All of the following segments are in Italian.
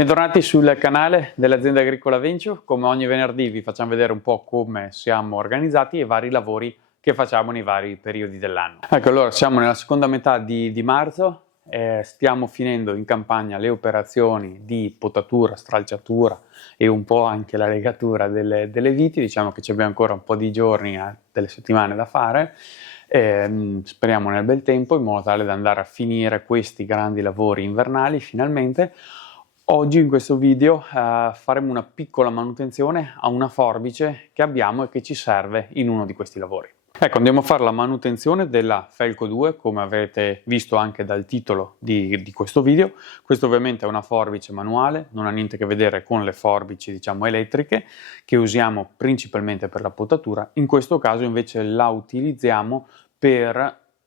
Bentornati sul canale dell'azienda agricola Venture. Come ogni venerdì vi facciamo vedere un po' come siamo organizzati e i vari lavori che facciamo nei vari periodi dell'anno. Ecco, allora siamo nella seconda metà di marzo, stiamo finendo in campagna le operazioni di potatura, stralciatura e un po' anche la legatura delle viti. Diciamo che ci abbiamo ancora un po' di giorni, delle settimane da fare. Speriamo nel bel tempo, in modo tale da andare a finire questi grandi lavori invernali finalmente. Oggi in questo video faremo una piccola manutenzione a una forbice che abbiamo e che ci serve in uno di questi lavori. Ecco, andiamo a fare la manutenzione della Felco 2, come avrete visto anche dal titolo di questo video. Questo ovviamente è una forbice manuale, non ha niente a che vedere con le forbici, diciamo, elettriche, che usiamo principalmente per la potatura. In questo caso invece la utilizziamo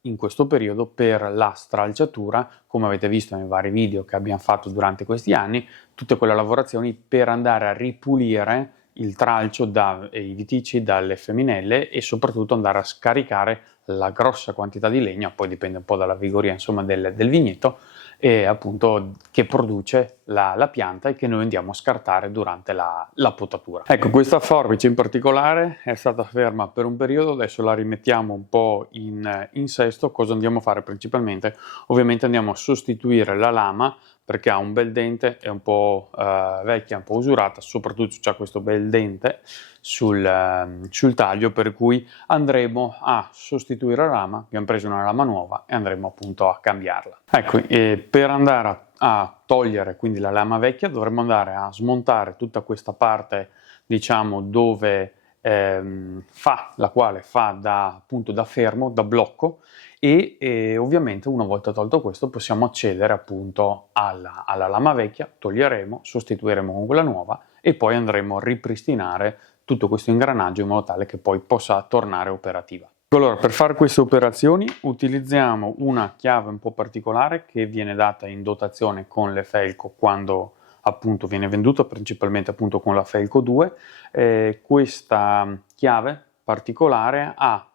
in questo periodo per la stralciatura, come avete visto nei vari video che abbiamo fatto durante questi anni, tutte quelle lavorazioni per andare a ripulire il tralcio dai viticci, dalle femminelle e soprattutto andare a scaricare la grossa quantità di legna, poi dipende un po' dalla vigoria insomma del vigneto, e appunto che produce la pianta e che noi andiamo a scartare durante la potatura. Ecco, questa forbice in particolare è stata ferma per un periodo, adesso la rimettiamo un po' in sesto. Cosa andiamo a fare principalmente? Ovviamente andiamo a sostituire la lama, perché ha un bel dente, è un po' vecchia, un po' usurata, soprattutto c'è questo bel dente sul taglio, per cui andremo a sostituire la lama. Abbiamo preso una lama nuova e andremo appunto a cambiarla. Ecco, per andare a togliere quindi la lama vecchia dovremo andare a smontare tutta questa parte, diciamo, dove la quale fa appunto da fermo, da blocco, e ovviamente una volta tolto questo possiamo accedere appunto alla lama vecchia, toglieremo, sostituiremo con quella nuova e poi andremo a ripristinare tutto questo ingranaggio in modo tale che poi possa tornare operativa. Allora, per fare queste operazioni utilizziamo una chiave un po' particolare che viene data in dotazione con le Felco quando appunto viene venduta, principalmente appunto con la Felco 2. Questa chiave particolare ha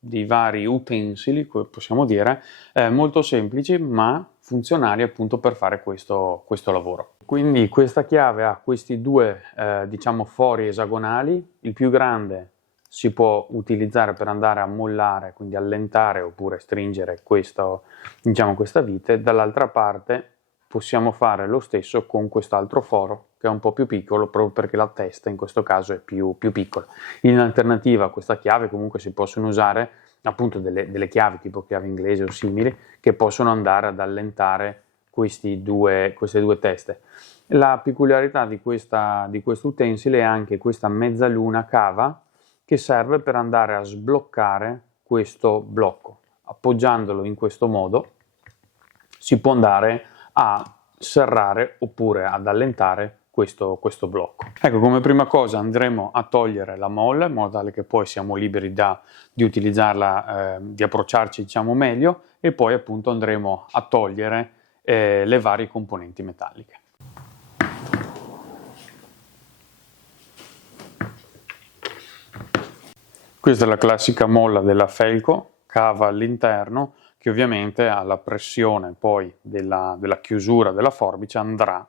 dei vari utensili, possiamo dire, molto semplici ma funzionali appunto per fare questo lavoro. Quindi questa chiave ha questi due diciamo fori esagonali. Il più grande si può utilizzare per andare a mollare, quindi allentare oppure stringere questa vite. Dall'altra parte possiamo fare lo stesso con quest'altro foro che è un po' più piccolo, proprio perché la testa in questo caso è più piccola. In alternativa a questa chiave comunque si possono usare appunto delle chiavi tipo chiave inglese o simili, che possono andare ad allentare queste due teste. La peculiarità di questo utensile è anche questa mezzaluna cava che serve per andare a sbloccare questo blocco. Appoggiandolo in questo modo si può andare a serrare oppure ad allentare questo blocco. Ecco, come prima cosa andremo a togliere la molla in modo tale che poi siamo liberi di utilizzarla, di approcciarci diciamo meglio, e poi appunto andremo a togliere le varie componenti metalliche. Questa è la classica molla della Felco, cava all'interno, che ovviamente alla pressione poi della chiusura della forbice andrà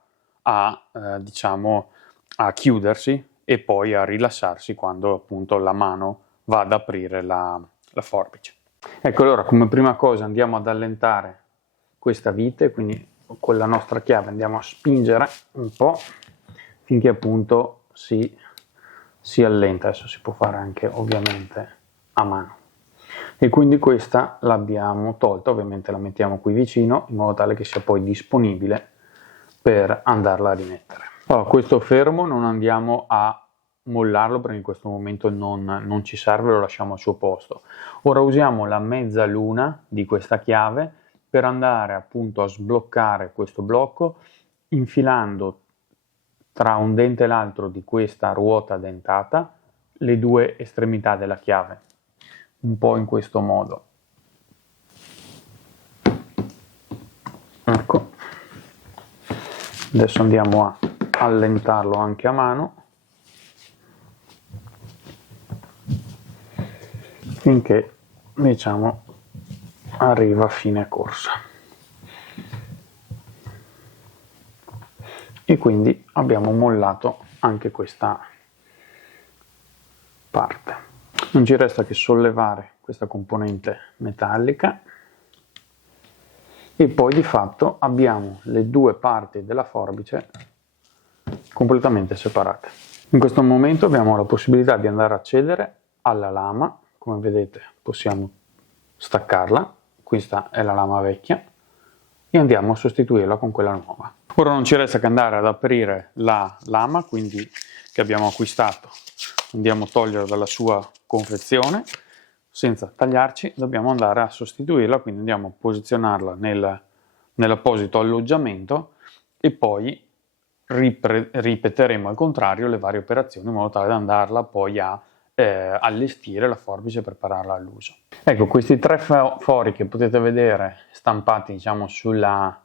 diciamo, a chiudersi e poi a rilassarsi quando appunto la mano va ad aprire la forbice. Ecco, allora come prima cosa andiamo ad allentare questa vite, quindi con la nostra chiave andiamo a spingere un po' finché appunto si allenta. Adesso si può fare anche ovviamente a mano. E quindi questa l'abbiamo tolta, ovviamente la mettiamo qui vicino in modo tale che sia poi disponibile per andarla a rimettere. Allora, questo fermo non andiamo a mollarlo perché in questo momento non ci serve, lo lasciamo al suo posto. Ora usiamo la mezzaluna di questa chiave per andare appunto a sbloccare questo blocco, infilando tra un dente e l'altro di questa ruota dentata le due estremità della chiave, un po' in questo modo. Ecco. Adesso andiamo a allentarlo anche a mano finché diciamo arriva a fine corsa. e quindi abbiamo mollato anche questa parte. Non ci resta che sollevare questa componente metallica e poi di fatto abbiamo le due parti della forbice completamente separate. In questo momento abbiamo la possibilità di andare a accedere alla lama, come vedete possiamo staccarla, questa è la lama vecchia, e andiamo a sostituirla con quella nuova. Ora non ci resta che andare ad aprire la lama, quindi che abbiamo acquistato, andiamo a toglierla dalla sua confezione, senza tagliarci, dobbiamo andare a sostituirla, quindi andiamo a posizionarla nell'apposito alloggiamento e poi ripeteremo al contrario le varie operazioni in modo tale da andarla poi a allestire la forbice e prepararla all'uso. Ecco, questi tre fori che potete vedere stampati diciamo sulla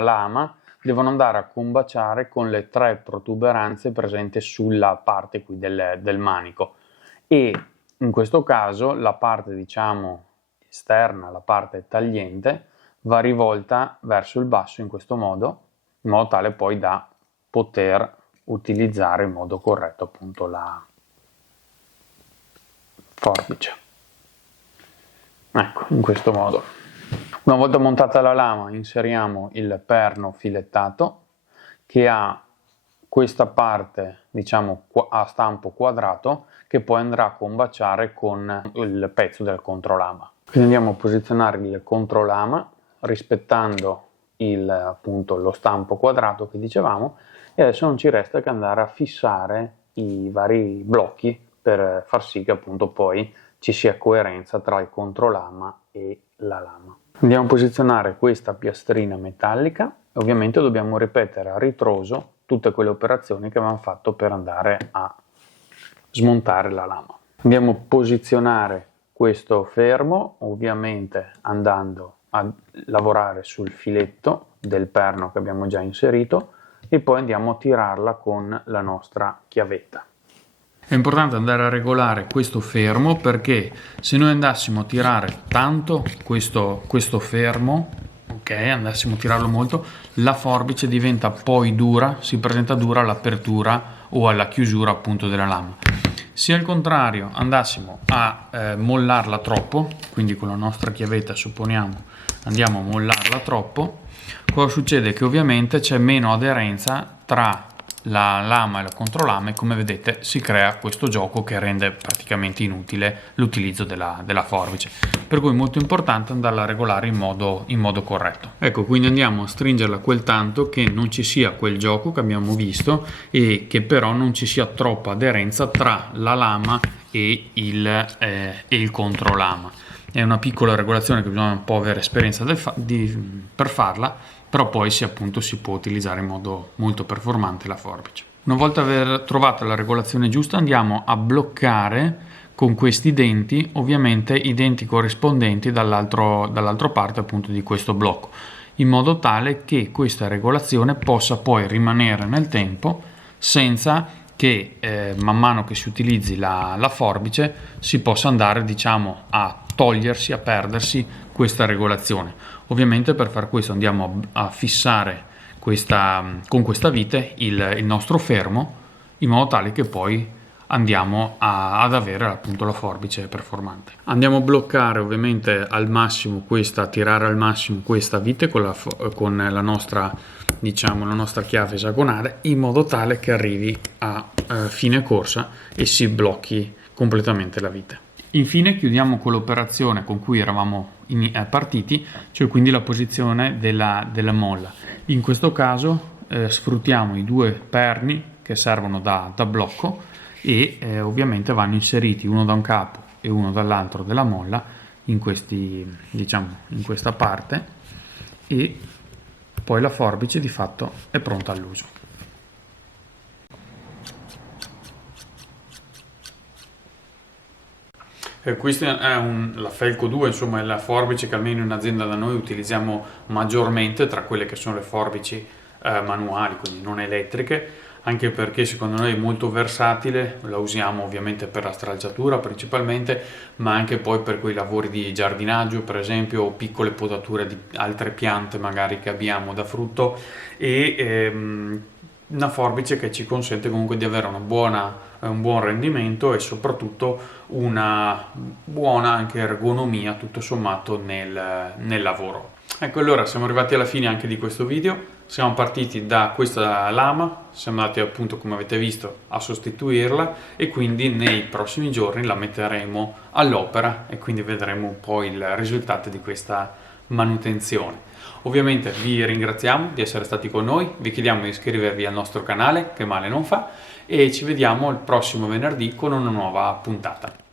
lama devono andare a combaciare con le tre protuberanze presenti sulla parte qui del manico, e in questo caso la parte diciamo esterna, la parte tagliente, va rivolta verso il basso in questo modo, in modo tale poi da poter utilizzare in modo corretto appunto la forbice. Ecco, in questo modo. Una volta montata la lama inseriamo il perno filettato che ha questa parte diciamo a stampo quadrato che poi andrà a combaciare con il pezzo del controlama. Quindi andiamo a posizionare il controlama rispettando appunto lo stampo quadrato che dicevamo, e adesso non ci resta che andare a fissare i vari blocchi per far sì che appunto poi ci sia coerenza tra il controlama e la lama. Andiamo a posizionare questa piastrina metallica e ovviamente dobbiamo ripetere a ritroso tutte quelle operazioni che abbiamo fatto per andare a smontare la lama. Andiamo a posizionare questo fermo, ovviamente andando a lavorare sul filetto del perno che abbiamo già inserito, e poi andiamo a tirarla con la nostra chiavetta. È importante andare a regolare questo fermo, perché se noi andassimo a tirare tanto questo fermo, ok, andassimo a tirarlo molto, la forbice diventa poi dura, si presenta dura all'apertura o alla chiusura appunto della lama. Se al contrario andassimo a mollarla troppo, quindi con la nostra chiavetta supponiamo andiamo a mollarla troppo, cosa succede? Che ovviamente c'è meno aderenza tra la lama e la controlama e come vedete si crea questo gioco che rende praticamente inutile l'utilizzo della forbice, per cui è molto importante andarla a regolare in modo corretto. Ecco, quindi andiamo a stringerla quel tanto che non ci sia quel gioco che abbiamo visto e che però non ci sia troppa aderenza tra la lama e il controlama. È una piccola regolazione che bisogna un po' avere esperienza per farla, però poi si può utilizzare in modo molto performante la forbice. Una volta aver trovato la regolazione giusta andiamo a bloccare con questi denti, ovviamente i denti corrispondenti dall'altra parte appunto di questo blocco, in modo tale che questa regolazione possa poi rimanere nel tempo senza che man mano che si utilizzi la forbice si possa andare diciamo a togliersi, a perdersi questa regolazione. Ovviamente per far questo andiamo a fissare con questa vite il nostro fermo in modo tale che poi andiamo ad avere appunto la forbice performante. Andiamo a bloccare ovviamente al massimo tirare al massimo questa vite con la nostra chiave esagonale in modo tale che arrivi a fine corsa e si blocchi completamente la vite. Infine chiudiamo con l'operazione con cui eravamo partiti, cioè quindi la posizione della molla. In questo caso sfruttiamo i due perni che servono da blocco e ovviamente vanno inseriti uno da un capo e uno dall'altro della molla in questa parte, e poi la forbice di fatto è pronta all'uso. Questa è la Felco 2, insomma è la forbice che almeno in azienda da noi utilizziamo maggiormente tra quelle che sono le forbici manuali, quindi non elettriche, anche perché secondo noi è molto versatile, la usiamo ovviamente per la stralciatura principalmente, ma anche poi per quei lavori di giardinaggio per esempio, o piccole potature di altre piante magari che abbiamo da frutto, e una forbice che ci consente comunque di avere un buon rendimento e soprattutto una buona anche ergonomia tutto sommato nel lavoro. Ecco, allora siamo arrivati alla fine anche di questo video. Siamo partiti da questa lama, siamo andati appunto, come avete visto, a sostituirla e quindi nei prossimi giorni la metteremo all'opera e quindi vedremo un po' il risultato di questa manutenzione. Ovviamente vi ringraziamo di essere stati con noi, vi chiediamo di iscrivervi al nostro canale, che male non fa, e ci vediamo il prossimo venerdì con una nuova puntata.